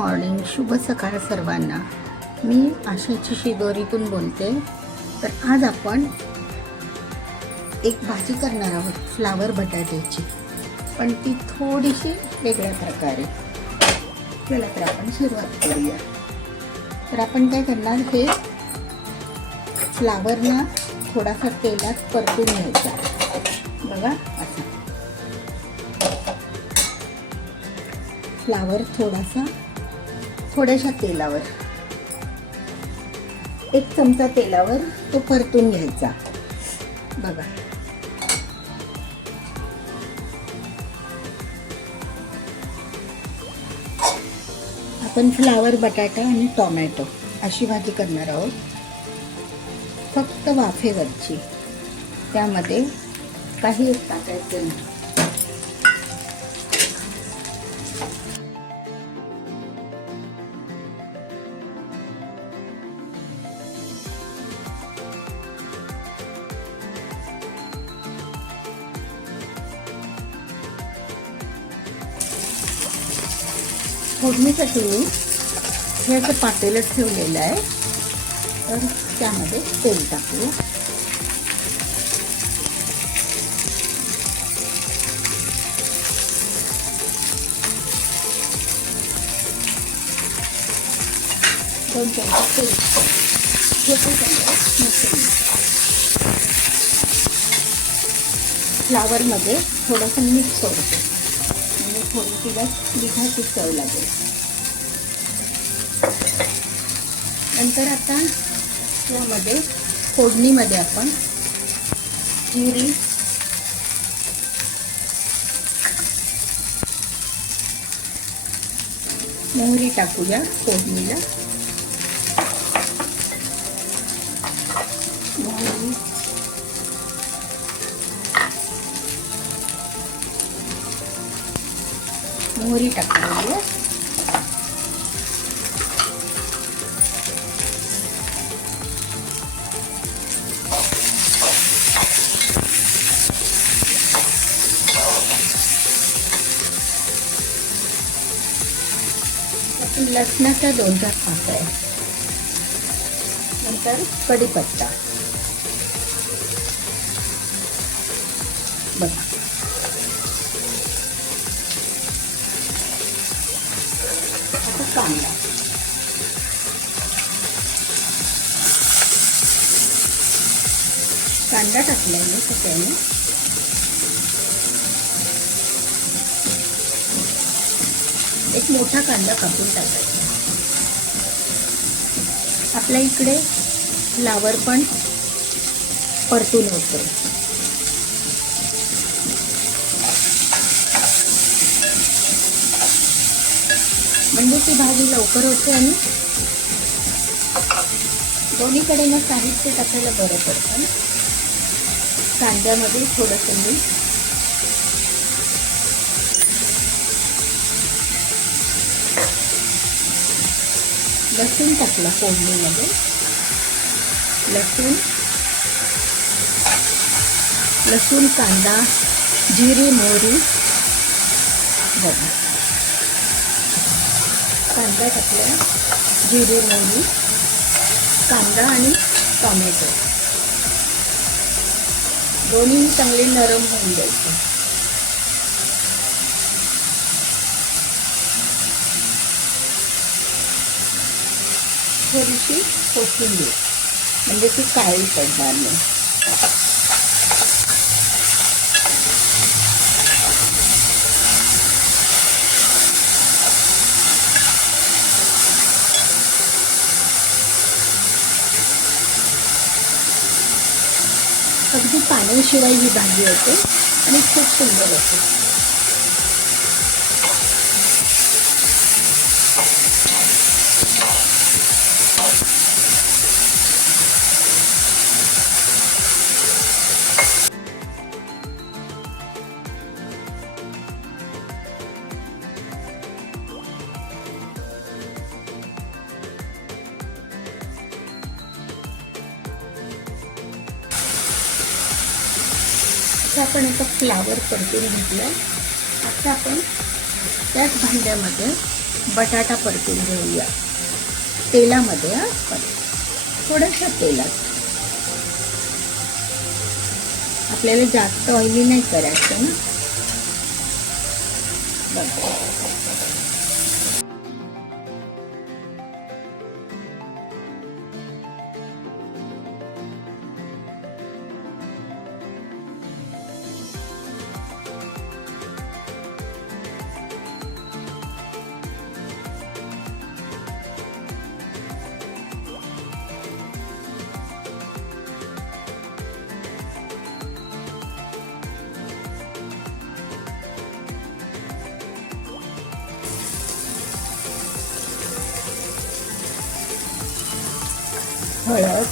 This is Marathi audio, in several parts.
मॉर्निंग, शुभ सकाळ सर्वांना. मी आशाची शिदोरीतून बोलते. तर आज आपण एक भाजी करणार आहोत फ्लावर बटाट्याची, पण ती थोडीशी वेगळ्या प्रकारे. चला तर आपण सुरुवात करूया. तर आपण काय करणार, हे फ्लावरला थोडासा तेलात परतून घ्यायचा. बघा असं फ्लावर थोड्याशा तेलावर, 1 चमचा तेलावर तो परतून घ्यायचा. बघा आपण फ्लावर, बटाटा आणि टोमॅटो अशी भाजी करणार आहोत, फक्त वाफेवरची. त्यामध्ये काही टाकायचं नाही. फोडणीसाठी मी हे असं पातेलं ठेवलेलं आहे. तर त्यामध्ये तेल टाकू. दोन चमचे तेल. फ्लावरमध्ये थोडंसं मीठ सोडते, म्हणजे थोडी तिला मिठाची चव लागेल. नंतर आता यामध्ये फोडणीमध्ये आपण जिरी, मोहरी टाकूया फोडणीला. मोहरी टाकूया. लसणाच्या 2-4 पाकळ्या. नंतर कढीपत्ता. बघा आता कांदा. कांदा टाकल्याने सगळ्यांनी एक मोठा कांदा कापून टाकायचा. आपल्या इकडे फ्लावर पण परतून होतो. म्हणजे ती भाजी लवकर होते आणि दोन्हीकडे मग साहित्य टाकायला बरं पडतं. कांद्यामध्ये थोडंसं मीठ, लसूण टाकला फोडणीमध्ये. लसूण, कांदा, जिरी, मोहरी. बघा कांदा टाकला, जिरी, मोहरी, कांदा आणि टोमॅटो दोन्ही चांगले नरम होऊन द्यायचे. थोडीशी कोथिंबीर, म्हणजे ती काळी पडणार नाही. अगदी पाण्याशिवाय ही भाजी होते आणि खूप सुंदर होते. आता आपण एका फ्लावर परतून घेतलं. आता आपण त्याच भांड्यामध्ये बटाटा परतून घेऊया तेलामध्ये. पण थोड्याशा तेलात, आपल्याला जास्त ऑइली नाही करायचं ना. बघा हळद,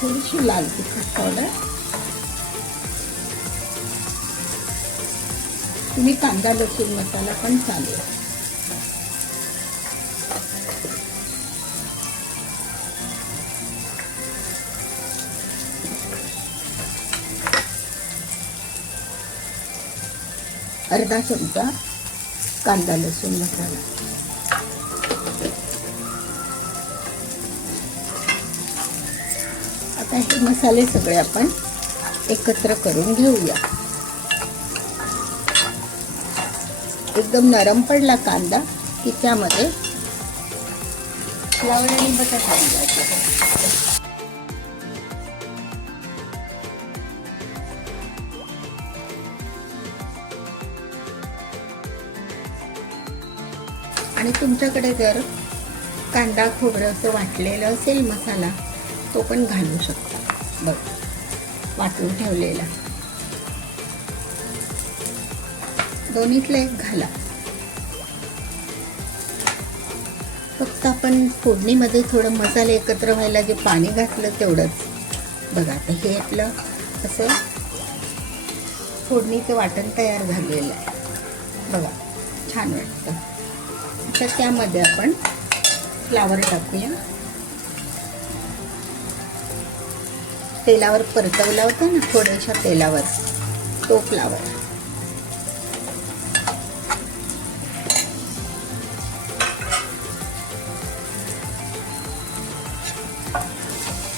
थोडीशी लाल तिखट पावडर. तुम्ही कांदा लसूण मसाला पण चालेल. अर्धा चमचा कांदा लसूण मसाला. आता हे मसाले सगळे आपण एकत्र करून घेऊया. एकदम नरम पडला कांदा की त्यामध्ये फ्लावर आणि बटाटा घालायचा. आणि तुमच्याकडे जर कांदा खोबरं असं वाटलेलं असेल मसाला, तो पण घालू शकता. बघ, वाटून ठेवलेला दोन्हीतला एक घाला. फक्त आपण फोडणीमध्ये थोडं मसाले एकत्र व्हायला जे पाणी घातलं तेवढंच. बघा आता हे आपलं असं फोडणीचं वाटण तयार झालेलं आहे. बघा छान वाटतं. आता त्यामध्ये आपण फ्लावर टाकूया. तेलावर परतवला होता ना, थोड्याशा तेलावर, तो फ्लावर.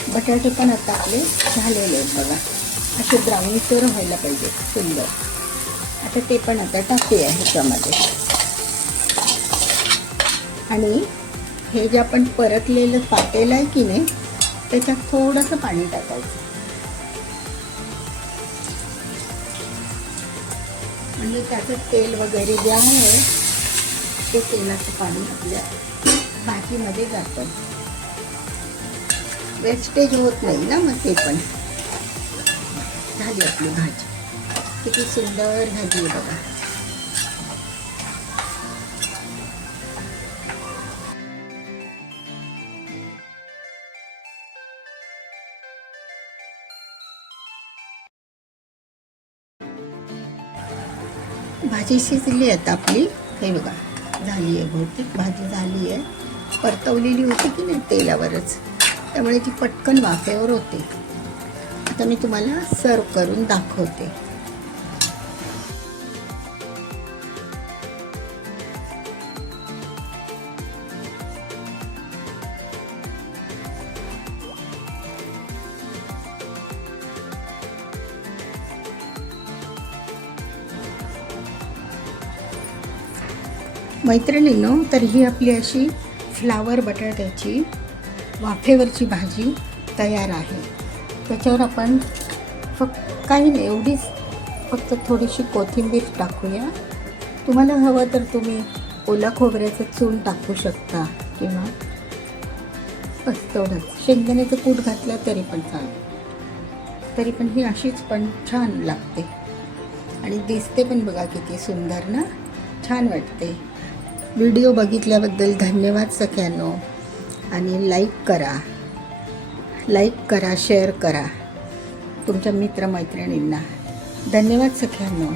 बटाटे पण आता आपले झालेले आहेत बघा, असे ब्राऊनसर व्हायला पाहिजे, सुंदर. आता ते पण आता टाकूया ह्याच्यामध्ये. आणि हे जे आपण परतलेलं पातेलं आहे की नाही, त्याच्यात थोडंसं पाणी टाकायचं. म्हणजे त्याचं तेल वगैरे जे आहे ते तेलाचं पाणी आपल्या भाजीमध्ये जातं, वेस्टेज होत नाही ना. मग ते पण झाली आपली भाजी. किती सुंदर भाजी आहे बघा. भाजी शिजली आता आपली. हे बघा झाली आहे, बहुतेक भाजी झाली आहे. परतवलेली होती की नाही तेलावरच, त्यामुळे ती पटकन वाफेवर होते. आता मी तुम्हाला सर्व करून दाखवते. मैत्रिणींनो, तर ही आपली अशी फ्लावर बटाट्याची वाफेवरची भाजी तयार आहे. त्याच्यावर आपण फक्त काही नाही, एवढीच फक्त थोडीशी कोथिंबीर टाकूया. तुम्हाला हवं तर तुम्ही ओला खोबऱ्याचं चून टाकू शकता, किंवा बस तेवढंच शेंगदाण्याचं कूट घातलं तरी पण चालेल. तरी पण ही अशीच पण छान लागते आणि दिसते पण बघा किती सुंदर ना, छान वाटते. व्हिडिओ बघितल्याबद्दल धन्यवाद सगळ्यांनो. आणि लाईक करा, शेअर करा तुमच्या मित्रमैत्रिणींना. धन्यवाद सगळ्यांनो.